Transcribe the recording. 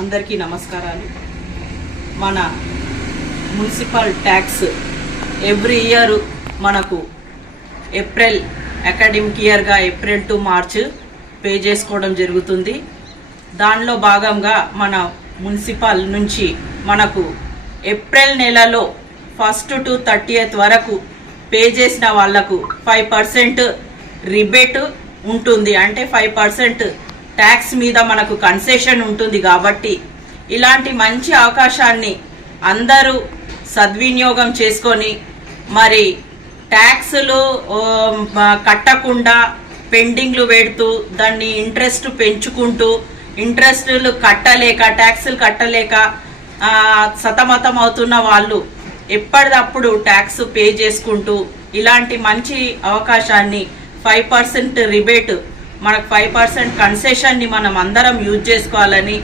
అందరికీ నమస్కారాలు. మన మున్సిపల్ ట్యాక్స్ ఎవ్రీ ఇయర్ మనకు ఏప్రిల్ అకాడమిక్ ఇయర్గా ఏప్రిల్ టు మార్చ్ పే చేసుకోవడం జరుగుతుంది. దానిలో భాగంగా మన మున్సిపల్ నుంచి మనకు ఏప్రిల్ నెలలో 1st to 30th వరకు పే చేసిన వాళ్లకు 5% రిబేట్ ఉంటుంది. అంటే 5% ట్యాక్స్ మీద మనకు కన్సెషన్ ఉంటుంది. కాబట్టి ఇలాంటి మంచి అవకాశాన్ని అందరూ సద్వినియోగం చేసుకొని మరి ట్యాక్స్లు కట్టకుండా పెండింగ్లు పెడుతూ దాన్ని ఇంట్రెస్ట్ పెంచుకుంటూ ఇంట్రెస్టులు కట్టలేక ట్యాక్సులు కట్టలేక సతమతం అవుతున్న వాళ్ళు ఎప్పటికప్పుడు ట్యాక్స్ పే చేసుకుంటూ ఇలాంటి మంచి అవకాశాన్ని 5% రిబేట్ మనకు 5% కన్సెషన్ని మనం అందరం యూజ్ చేసుకోవాలని